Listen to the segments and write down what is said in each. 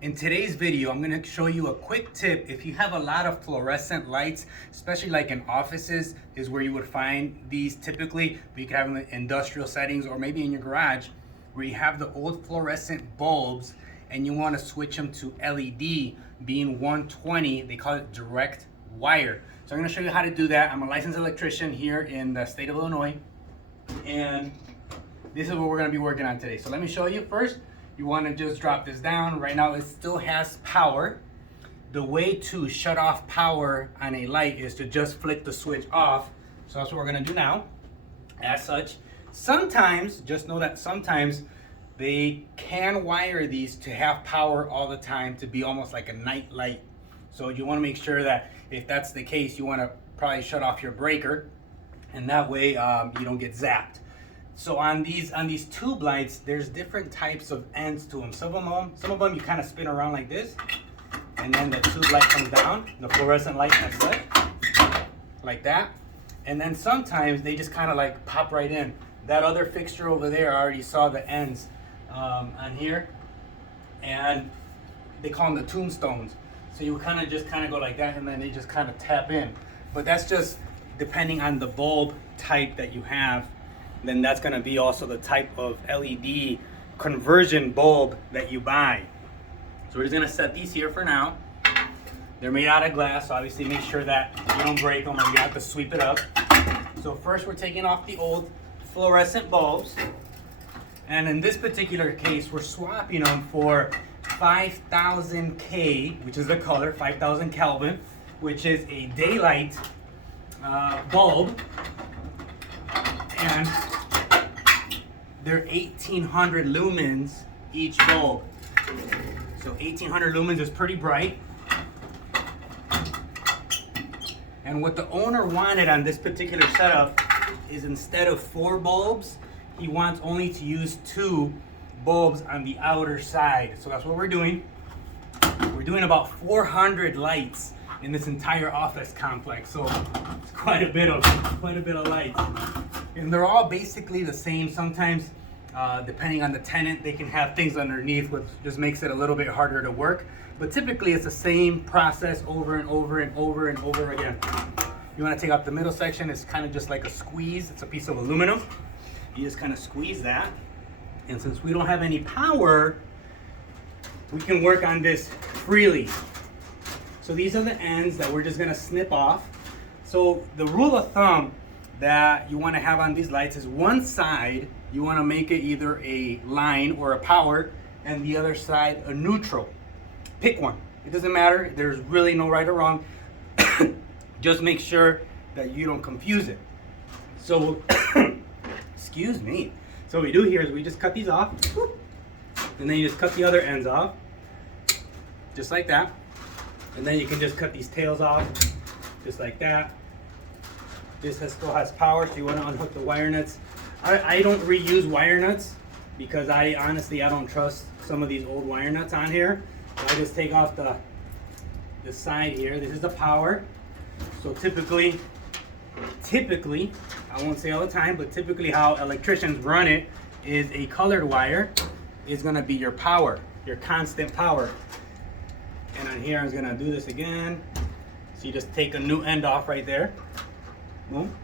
In today's video, I'm going to show you a quick tip. If you have a lot of fluorescent lights, especially like in offices is where you would find these typically, but you can have them in industrial settings or maybe in your garage where you have the old fluorescent bulbs and you want to switch them to LED being 120, they call it direct wire. So I'm going to show you how to do that. I'm a licensed electrician here in the state of Illinois, and this is what we're going to be working on today. So let me show you first. You want to just drop this down. Right now it still has power. The way to shut off power on a light is to just flick the switch off. So that's what we're going to do now. As such, sometimes, just know that sometimes they can wire these to have power all the time, to be almost like a night light. So you want to make sure that if that's the case, you want to probably shut off your breaker, and that way you don't get zapped. So on these tube lights, there's different types of ends to them. Some of them you kind of spin around like this, and then the tube light comes down, the fluorescent light next to it, like that. And then sometimes they just kind of like pop right in. That other fixture over there, I already saw the ends on here, and they call them the tombstones. So you kind of go like that, and then they just kind of tap in. But that's just depending on the bulb type that you have. Then that's going to be also the type of LED conversion bulb that you buy. So we're just going to set these here for now. They're made out of glass, so obviously make sure that you don't break them or you have to sweep it up. So first we're taking off the old fluorescent bulbs, and in this particular case we're swapping them for 5000 K, which is the color, 5000 Kelvin, which is a daylight bulb, and they're 1800 lumens each bulb. So 1800 lumens is pretty bright. And what the owner wanted on this particular setup is, instead of 4 bulbs, he wants only to use 2 bulbs on the outer side. So that's what we're doing. We're doing about 400 lights in this entire office complex. So it's quite a bit of lights. And they're all basically the same. Sometimes, depending on the tenant, they can have things underneath, which just makes it a little bit harder to work. But typically, it's the same process over and over and over and over again. You want to take out the middle section. It's kind of just like a squeeze. It's a piece of aluminum. You just kind of squeeze that. And since we don't have any power, we can work on this freely. So these are the ends that we're just going to snip off. So the rule of thumb that you want to have on these lights is one side you want to make it either a line or a power, and the other side a neutral. Pick one. It doesn't matter. There's really no right or wrong. Just make sure that you don't confuse it. So excuse me. So what we do here is we just cut these off, and then you just cut the other ends off, just like that. And then you can just cut these tails off, just like that. This still has power, so you want to unhook the wire nuts. I don't reuse wire nuts because I don't trust some of these old wire nuts on here. So I just take off the side here. This is the power. So typically, I won't say all the time, but typically how electricians run it is a colored wire is going to be your power, your constant power. And on here, I'm going to do this again. So you just take a new end off right there. Boom.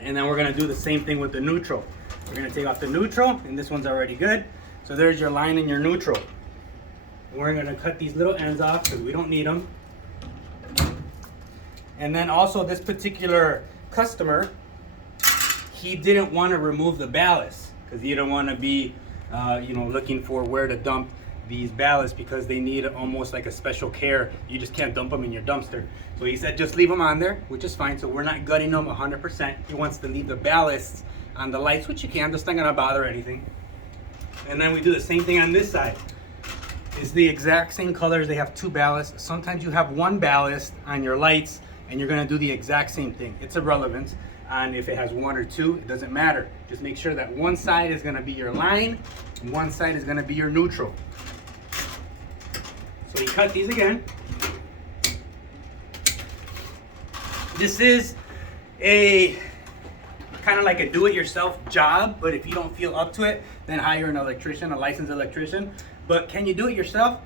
And then we're going to do the same thing with the neutral. We're going to take off the neutral, and this one's already good. So there's your line and your neutral. And we're going to cut these little ends off because we don't need them. And then also this particular customer, he didn't want to remove the ballast because he didn't want to be looking for where to dump these ballasts, because they need almost like a special care. You just can't dump them in your dumpster. So he said just leave them on there, which is fine. So we're not gutting them 100%. He wants to leave the ballasts on the lights, which you can. That's not gonna bother anything. And then we do the same thing on this side. It's the exact same colors. They have 2 ballasts. Sometimes you have 1 ballast on your lights, and you're gonna do the exact same thing. It's irrelevant on if it has 1 or 2. It doesn't matter. Just make sure that one side is gonna be your line, and one side is gonna be your neutral. So you cut these again. This is a kind of like a do-it-yourself job, but if you don't feel up to it, then hire an electrician, a licensed electrician. But can you do it yourself?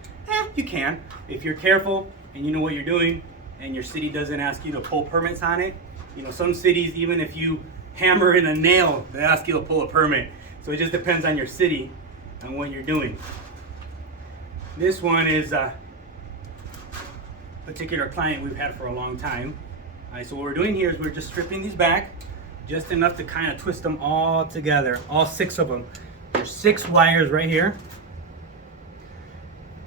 You can, if you're careful and you know what you're doing and your city doesn't ask you to pull permits on it. You know, some cities, even if you hammer in a nail, they ask you to pull a permit. So it just depends on your city and what you're doing. This one is a particular client we've had for a long time. All right, so what we're doing here is we're just stripping these back just enough to kind of twist them all together, all 6 of them. There's 6 wires right here.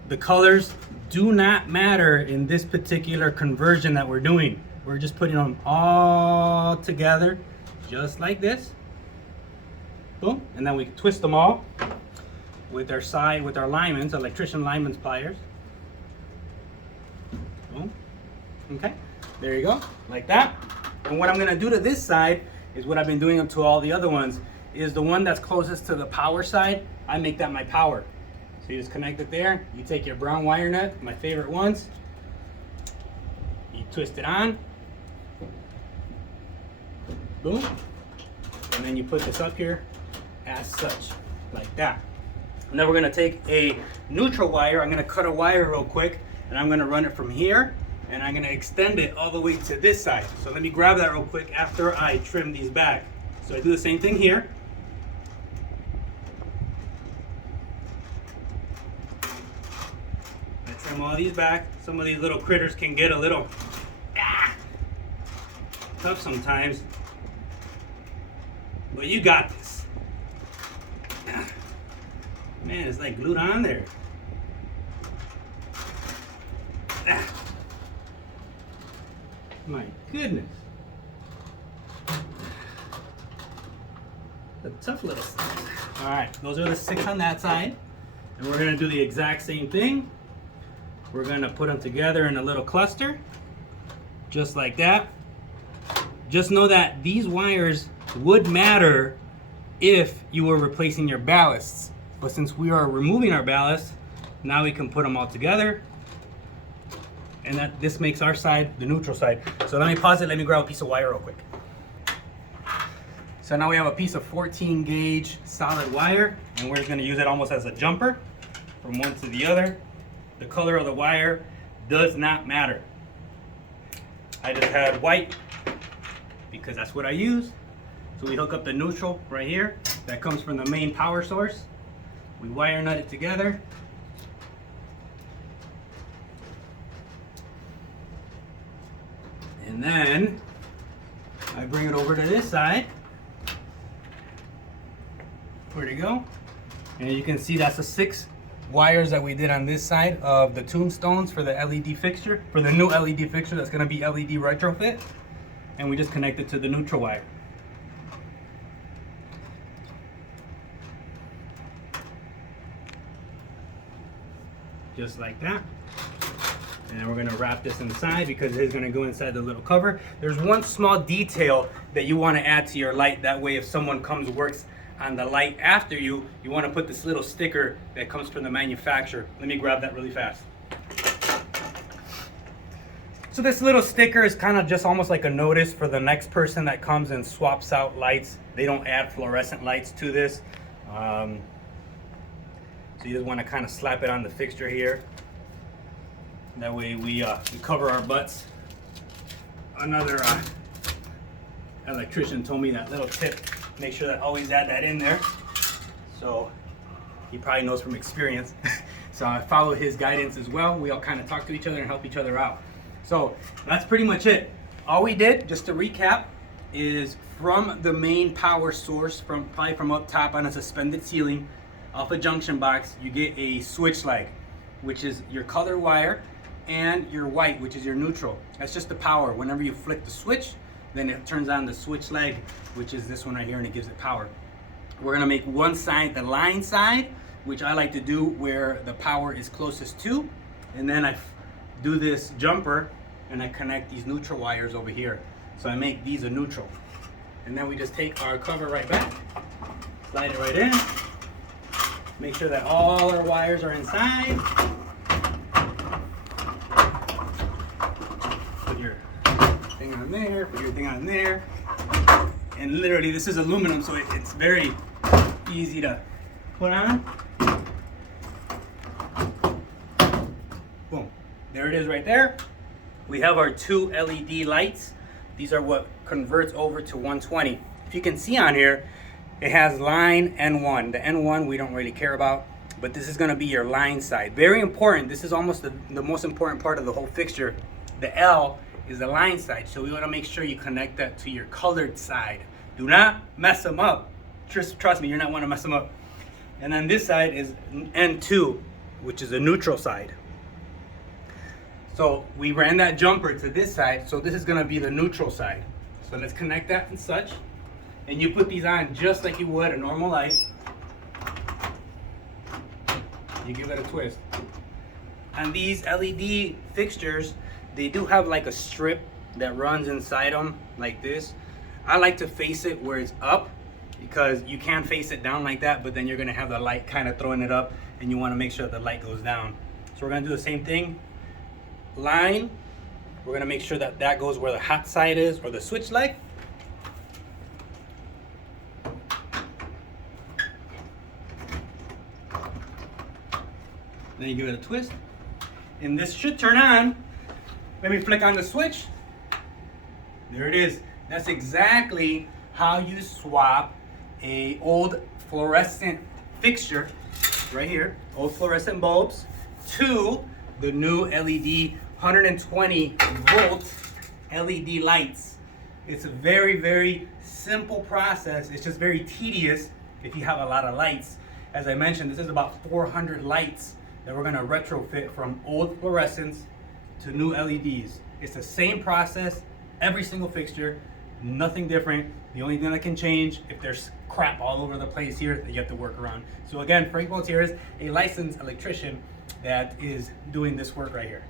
The colors do not matter in this particular conversion that we're doing. We're just putting them all together, just like this. Boom, and then we twist them all with our linemen's, electrician lineman's pliers. Boom. Okay, there you go, like that. And what I'm gonna do to this side is what I've been doing up to all the other ones, is the one that's closest to the power side, I make that my power. So you just connect it there, you take your brown wire nut, my favorite ones, you twist it on, boom, and then you put this up here as such, like that. And then we're gonna take a neutral wire, I'm gonna cut a wire real quick, and I'm gonna run it from here, and I'm gonna extend it all the way to this side. So let me grab that real quick after I trim these back. So I do the same thing here. I trim all these back. Some of these little critters can get a little tough sometimes, but you got this. Man, it's like glued on there. My goodness. A tough little stuff. All right, those are the 6 on that side. And we're gonna do the exact same thing. We're gonna put them together in a little cluster, just like that. Just know that these wires would matter if you were replacing your ballasts. But since we are removing our ballast, now we can put them all together. And this makes our side the neutral side. So let me pause it, let me grab a piece of wire real quick. So now we have a piece of 14 gauge solid wire, and we're gonna use it almost as a jumper from one to the other. The color of the wire does not matter. I just had white because that's what I use. So we hook up the neutral right here. That comes from the main power source. We wire nut it together. And then I bring it over to this side. Where'd it go? And you can see that's the 6 wires that we did on this side of the tombstones for the LED fixture, for the new LED fixture that's gonna be LED retrofit. And we just connect it to the neutral wire. Just like that. And then we're gonna wrap this inside because it is gonna go inside the little cover. There's one small detail that you wanna add to your light. That way if someone comes works on the light after you, you wanna put this little sticker that comes from the manufacturer. Let me grab that really fast. So this little sticker is kind of just almost like a notice for the next person that comes and swaps out lights. They don't add fluorescent lights to this. So you just wanna kind of slap it on the fixture here. That way we cover our butts. Another electrician told me that little tip. Make sure that always add that in there. So he probably knows from experience. So I follow his guidance as well. We all kind of talk to each other and help each other out. So that's pretty much it. All we did, just to recap, is from the main power source, probably from up top on a suspended ceiling, off a junction box, you get a switch leg, which is your color wire, and your white, which is your neutral. That's just the power. Whenever you flick the switch, then it turns on the switch leg, which is this one right here, and it gives it power. We're gonna make one side the line side, which I like to do where the power is closest to, and then I do this jumper and I connect these neutral wires over here. So I make these a neutral. And then we just take our cover right back, slide it right in, make sure that all our wires are inside. Put your thing on there, put your thing on there. And literally this is aluminum, so it's very easy to put on. There it is right there. We have our 2 LED lights. These are what converts over to 120. If you can see on here, it has line N1. The N1 we don't really care about, but this is gonna be your line side. Very important. This is almost the most important part of the whole fixture. The L is the line side, so we wanna make sure you connect that to your colored side. Do not mess them up. Trust me, you're not wanna mess them up. And then this side is N2, which is the neutral side. So we ran that jumper to this side, so this is gonna be the neutral side. So let's connect that and such. And you put these on just like you would a normal light. You give it a twist. And these LED fixtures, they do have like a strip that runs inside them like this. I like to face it where it's up, because you can face it down like that, but then you're gonna have the light kind of throwing it up, and you wanna make sure the light goes down. So we're gonna do the same thing. Line, we're gonna make sure that that goes where the hot side is, or the switch light. Then you give it a twist, and this should turn on. Let me flick on the switch. There it is. That's exactly how you swap a old fluorescent fixture, right here, old fluorescent bulbs, to the new LED 120 volt LED lights. It's a very, very simple process. It's just very tedious if you have a lot of lights. As I mentioned, this is about 400 lights that we're gonna retrofit from old fluorescents to new LEDs. It's the same process, every single fixture, nothing different. The only thing that can change, if there's crap all over the place here that you have to work around. So again, Frank Gutierrez, a licensed electrician that is doing this work right here.